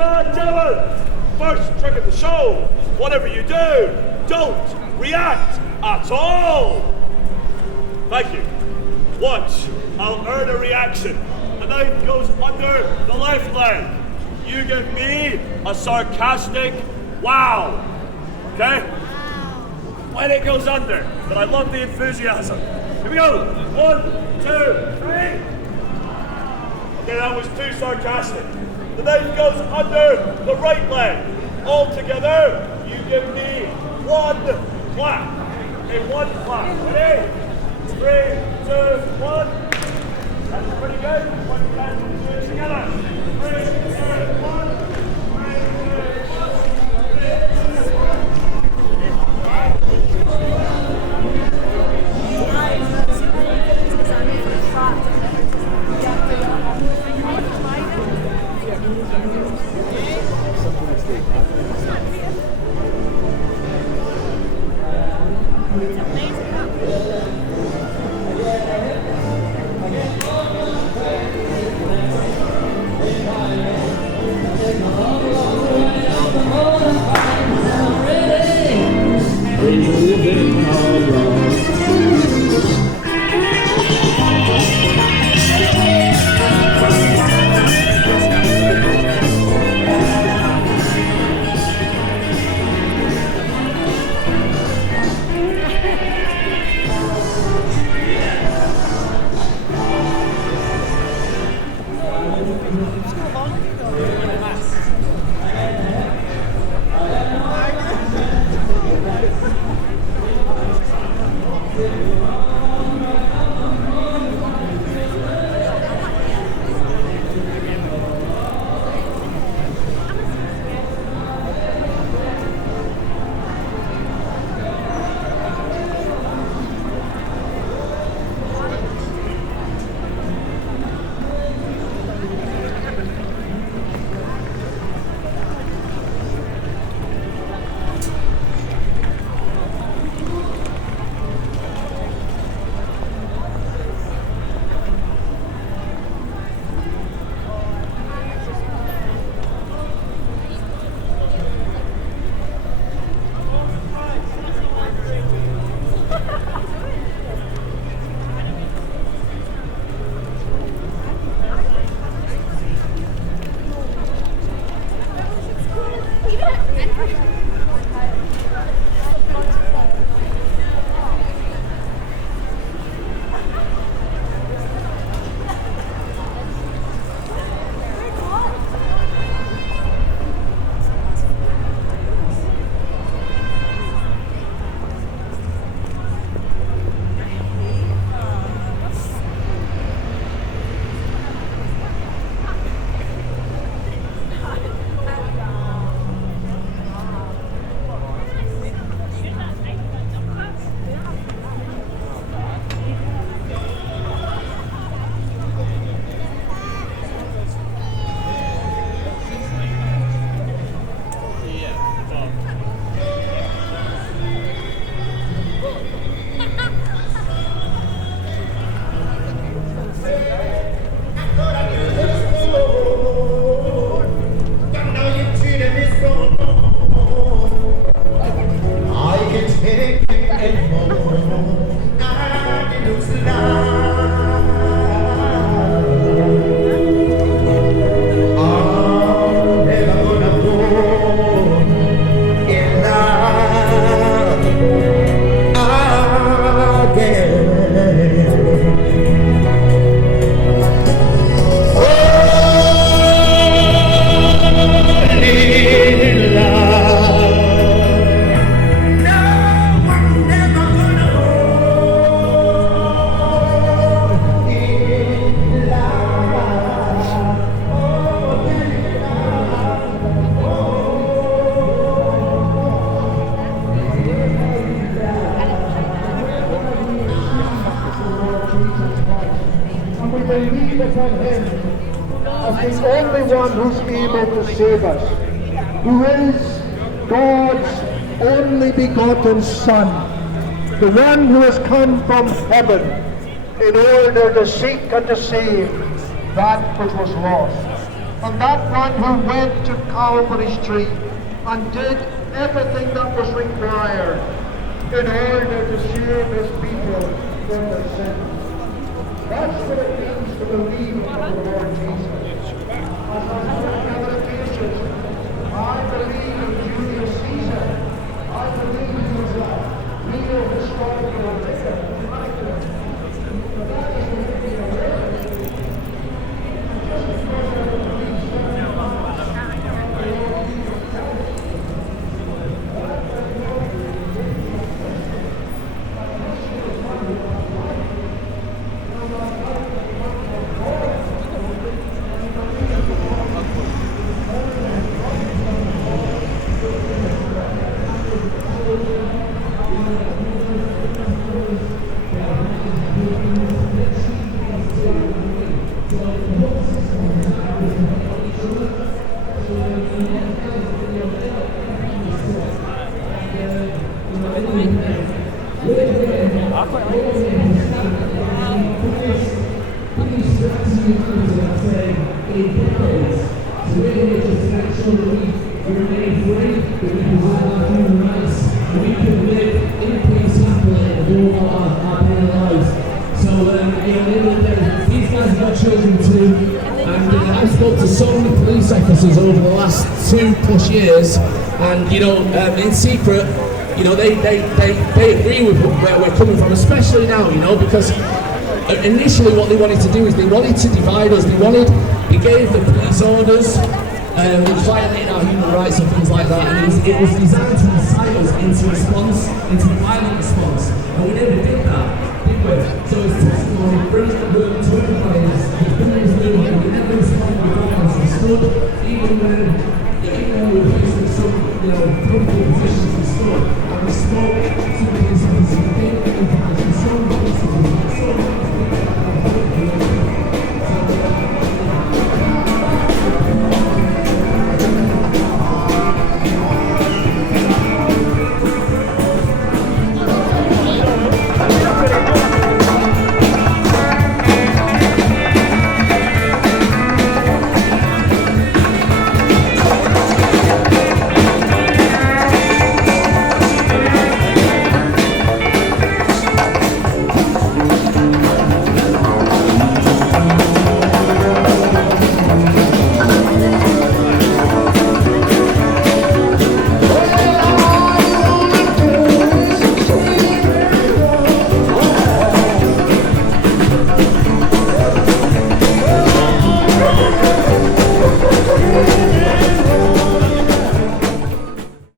and gentlemen, first trick of the show. Whatever you do, don't react at all. Thank you. Watch, I'll earn a reaction. The knife goes under the left leg. You give me a sarcastic wow. Okay? When it goes under, but I love the enthusiasm. Here we go. 1, 2, 3. Okay, that was too sarcastic. The knife goes under the right leg. All together, you give me 1 clap. Okay, 1 clap. Ready? 3, 2, 1. That's pretty good. 1 clap, 2 together. 3, 2, 1. able to save us, who is God's only begotten Son, the one who has come from heaven in order to seek and to save that which was lost. on that one who went to Calvary Street and did everything that was required in order to save his people from their sins. That's what it means to believe in the Lord Jesus. As I told the other occasions, I believe in Julius Caesar. I believe he was a real historical figure. But that is the way we are living. Just because I don't believe so much, I don't need to tell you. Over the last 2+ years, and in secret, they agree with where we're coming from, especially now, because initially what they wanted to do is they wanted to divide us. They gave the police orders, which violated our human rights and things like that, and it was designed to incite us into violent response, and we never did that, did we? So it's testimony, brilliant work to everybody who's been in this movement. We never responded with violence. We stood, even when we were facing some, difficult positions, we stood, and we spoke to the police officers.